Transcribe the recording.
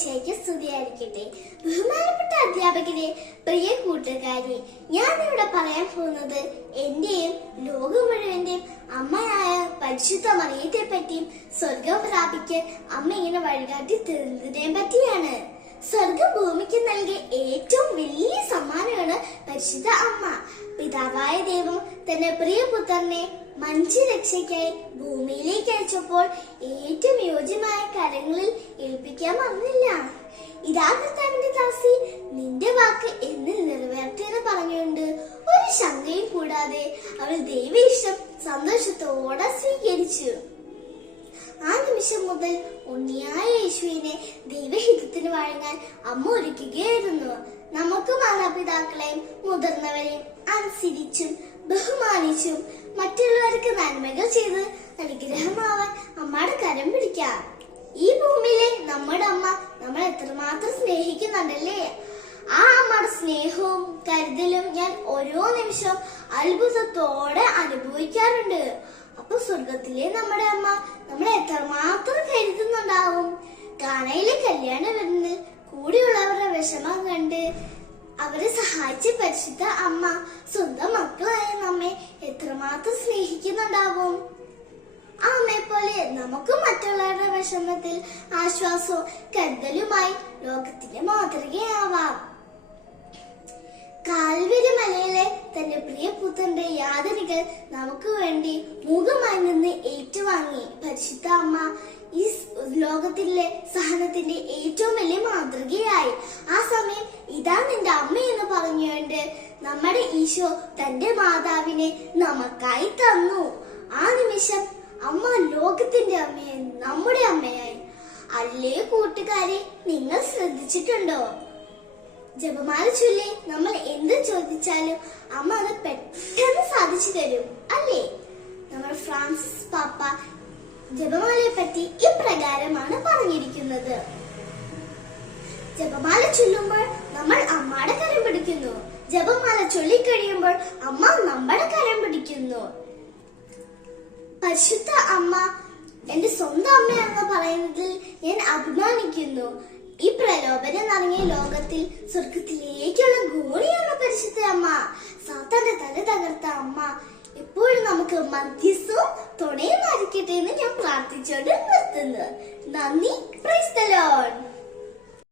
ഈശോയ്ക്ക് സ്തുതിയായിരിക്കട്ടെ. ബഹുമാനപ്പെട്ട അധ്യാപകരെ, പ്രിയ കൂട്ടുകാരെ, ഞാൻ ഇവിടെ പറയാൻ പോകുന്നത് എന്റെയും ലോകം മുഴുവന്റെയും അമ്മയായ പരിശുദ്ധ മറിയത്തെ പറ്റിയും സ്വർഗം പ്രാപിക്കാൻ അമ്മ ഇങ്ങനെ വഴികാട്ടി തരുന്നതിനെ പറ്റിയാണ്. സ്വർഗം ഭൂമിക്ക് നൽകിയ ഏറ്റവും വലിയ സമ്മാനമാണ് പരിശുദ്ധ അമ്മ. പിതാവായ ദൈവം തന്റെ പ്രിയപുത്രനെ മനുഷ്യരക്ഷയ്ക്കായി ഭൂമിയിലേക്ക് അയച്ചപ്പോൾ ഏറ്റവും യോജ്യമായ കരങ്ങളിൽ ഏൽപ്പിക്കാൻ മറന്നില്ല. ഇതാ കർത്താവിന്റെ ദാസി, നിന്റെ വാക്ക് എന്നിൽ നിറവേർത്തിയെന്ന് പറഞ്ഞുകൊണ്ട് ഒരു ശങ്കയും കൂടാതെ അവൾ ദൈവ ഇഷ്ടം സന്തോഷത്തോടെ സ്വീകരിച്ചു. ആ നിമിഷം മുതൽ ഉണ്ണിയായ യേശുവിനെ ദൈവഹിതത്തിന് വഴങ്ങാൻ അമ്മ ഒരുക്കുകയായിരുന്നു. നമുക്ക് മാതാപിതാക്കളെയും മുതിർന്നവരെയും അനുസരിച്ചും ബഹുമാനിച്ചും മറ്റുള്ളവർക്ക് നന്മകൾ ചെയ്ത് അനുഗ്രഹമാവാൻ അമ്മയുടെ കരം പിടിക്കാം. ഈ ഭൂമിയിലെ നമ്മുടെ അമ്മ നമ്മൾ എത്രമാത്രം സ്നേഹിക്കുന്നുണ്ടല്ലേ? ആ അമ്മയുടെ സ്നേഹവും കരുതലും ഞാൻ ഓരോ നിമിഷവും അത്ഭുതത്തോടെ അനുഭവിക്കാറുണ്ട്. അപ്പൊ സ്വർഗത്തിലെ നമ്മുടെ അമ്മ നമ്മളെ എത്രമാത്രം കരുതുന്നുണ്ടാവും. കാനയിലെ കല്യാണ വിരുന്നിൽ കൂടിയുള്ളവരുടെ വിഷമം കണ്ട് അവരെ സഹായിച്ച പരിശുദ്ധ അമ്മ സ്വന്തം മക്കളായ നമ്മെ എത്രമാത്രം സ്നേഹിക്കുന്നുണ്ടാവും. ആ അമ്മയെ പോലെ നമുക്ക് മറ്റുള്ളവരുടെ വിഷമത്തിൽ ആശ്വാസവും കരുതലുമായി ലോകത്തിന്റെ മാതൃകയാവാം. കാൽവരി മലയിലെ തന്റെ പ്രിയപുത്രന്റെ യാതനകൾ നമുക്ക് വേണ്ടി മൂകമായി നിന്ന് ഏറ്റുവാങ്ങി പരിശുദ്ധ അമ്മ ഈ ലോകത്തിലെ സഹനത്തിന്റെ ഏറ്റവും വലിയ മാതൃകയായി. ആ സമയം ഇതാ നിന്റെ അമ്മ എന്ന് പറഞ്ഞുകൊണ്ട് നമ്മുടെ ഈശോ തന്റെ മാതാവിനെ നമുക്കായി തന്നു. ആ നിമിഷം അമ്മ ലോകത്തിന്റെ അമ്മയായി, നമ്മുടെ അമ്മയായി. അല്ലേ കൂട്ടുകാരെ, നിങ്ങൾ ശ്രദ്ധിച്ചിട്ടുണ്ടോ? ജപമാല ചൊല്ലി നമ്മൾ എന്ത് ചോദിച്ചാലും അമ്മ അത് പെട്ടെന്ന് സാധിച്ചു തരും, അല്ലേ? നമ്മുടെ ഫ്രാൻസിസ് പാപ്പ ജപമാലയെ പറ്റി ഇപ്രകാരമാണ് പറഞ്ഞിരിക്കുന്നത്: ജപമാല ചൊല്ലുമ്പോൾ നമ്മൾ അമ്മയുടെ കരം പിടിക്കുന്നു. ജപമാല ചൊല്ലിക്കഴിയുമ്പോൾ അമ്മ നമ്മുടെ കരം പിടിക്കുന്നു. പരിശുദ്ധ അമ്മ എന്റെ സ്വന്തം അമ്മയാണെന്ന് പറയുന്നതിൽ ഞാൻ അഭിമാനിക്കുന്നു. ഈ പ്രലോഭനം നിറങ്ങിയ ലോകത്തിൽ സ്വർഗത്തിലേക്കുള്ള ഗോണിയാണ് പരിശുദ്ധ അമ്മ. സാത്താന്റെ തല തകർത്ത അമ്മ എപ്പോഴും നമുക്ക് മധ്യസ്ഥവും തുണയുമായിരിക്കട്ടെ എന്ന് ഞാൻ പ്രാർത്ഥിച്ചുകൊണ്ട് നിർത്തുന്നു. നന്ദി. Praise the Lord.